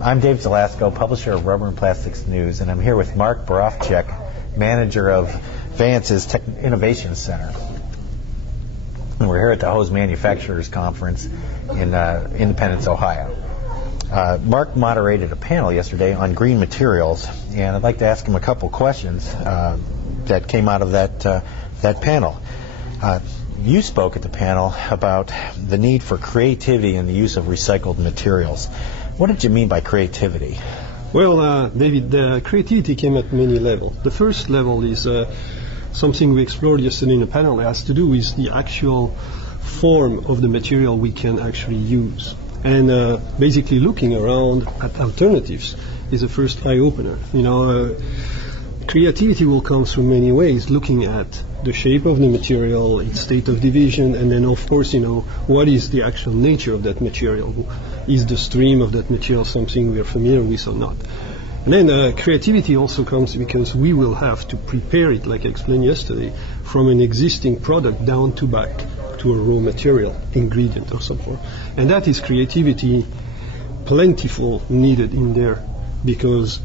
I'm Dave Zielasko, publisher of Rubber and Plastics News, and I'm here with Marc Borowczak, manager of Veyance's Innovation Center. And we're here at the Hose Manufacturers Conference in Independence, Ohio. Marc moderated a panel yesterday on green materials, and I'd like to ask him a couple questions that came out of that panel. You spoke at the panel about the need for creativity in the use of recycled materials. What did you mean by creativity? Well, David, the creativity came at many levels. The first level is something we explored yesterday in the panel. It has to do with the actual form of the material we can actually use. And basically looking around at alternatives is the first eye-opener. Creativity will come through many ways, looking at the shape of the material, its state of division, and then of course, what is the actual nature of that material? Is the stream of that material something we are familiar with or not? And then creativity also comes because we will have to prepare it, like I explained yesterday, from an existing product down to back to a raw material, ingredient or so forth. And that is creativity plentiful needed in there, because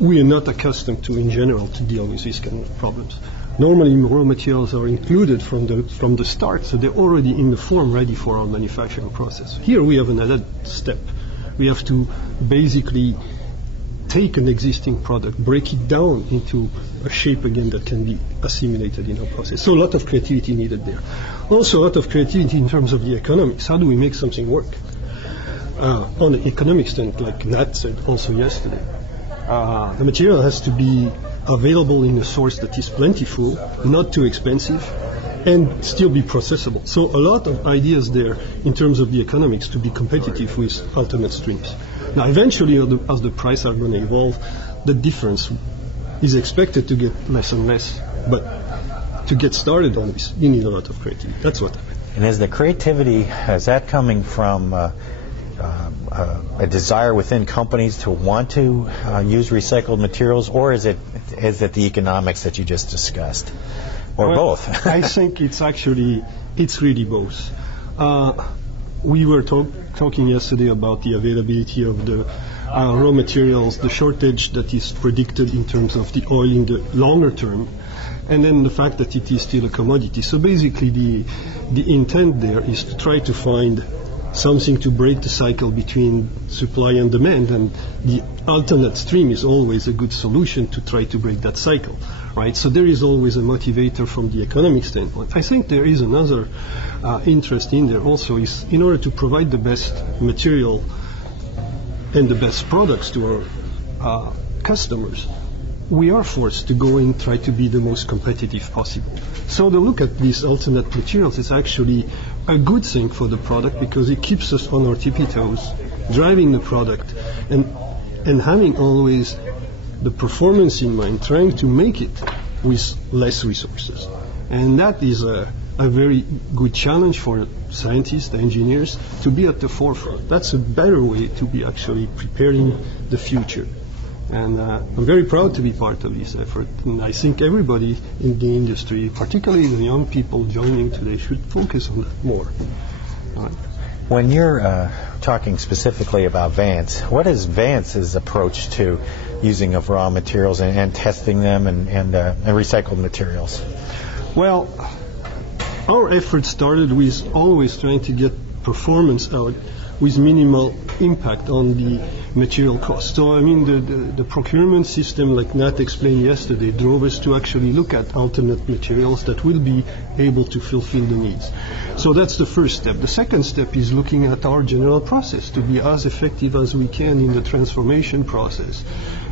we are not accustomed to, in general, to deal with these kind of problems. Normally, raw materials are included from the start, so they're already in the form ready for our manufacturing process. Here we have another step. We have to basically take an existing product, break it down into a shape again that can be assimilated in our process. So a lot of creativity needed there. Also a lot of creativity in terms of the economics. How do we make something work? On the economic stand, like Nat said also yesterday, the material has to be available in a source that is plentiful, not too expensive, and still be processable. So a lot of ideas there in terms of the economics to be competitive with alternate streams. Now eventually, as the price are going to evolve, the difference is expected to get less and less. But to get started on this, you need a lot of creativity. That's what I mean. And is the creativity, is that coming from a desire within companies to want to use recycled materials, or is it the economics that you just discussed, or both? I think it's really both. We were talking yesterday about the availability of the raw materials, the shortage that is predicted in terms of the oil in the longer term, and then the fact that it is still a commodity. So basically the intent there is to try to find something to break the cycle between supply and demand, and the alternate stream is always a good solution to try to break that cycle, right? So there is always a motivator from the economic standpoint. I think there is another interest in there also, is in order to provide the best material and the best products to our customers, we are forced to go and try to be the most competitive possible. So the look at these alternate materials is actually a good thing for the product, because it keeps us on our tippy toes, driving the product, and having always the performance in mind, trying to make it with less resources. And that is a very good challenge for scientists, engineers, to be at the forefront. That's a better way to be actually preparing the future. And I'm very proud to be part of this effort. And I think everybody in the industry, particularly the young people joining today, should focus on that more. When you're talking specifically about Veyance, what is Veyance's approach to using of raw materials and testing them and recycled materials? Well, our effort started with always trying to get performance out with minimal impact on the material cost. So I mean the procurement system, like Nat explained yesterday, drove us to actually look at alternate materials that will be able to fulfill the needs. So that's the first step. The second step is looking at our general process to be as effective as we can in the transformation process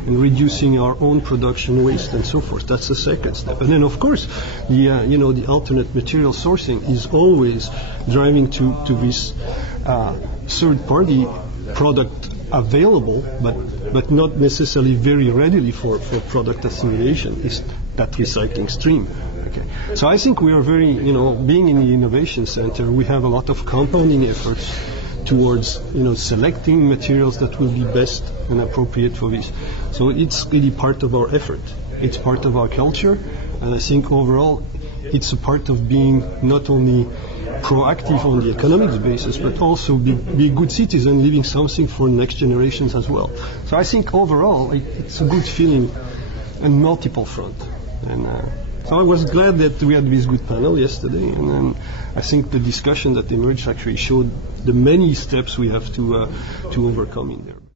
and reducing our own production waste and so forth. That's the second step. And then of course the alternate material sourcing is always driving to this third-party product available, but not necessarily very readily for product assimilation, is that recycling stream. Okay. So I think we are very, being in the Innovation Center, we have a lot of compounding efforts towards, selecting materials that will be best and appropriate for this. So it's really part of our effort. It's part of our culture, and I think overall it's a part of being not only proactive on the economics basis, but also be a good citizen, leaving something for next generations as well. So I think overall it's a good feeling on multiple fronts. And so I was glad that we had this good panel yesterday, and I think the discussion that emerged actually showed the many steps we have to overcome in there.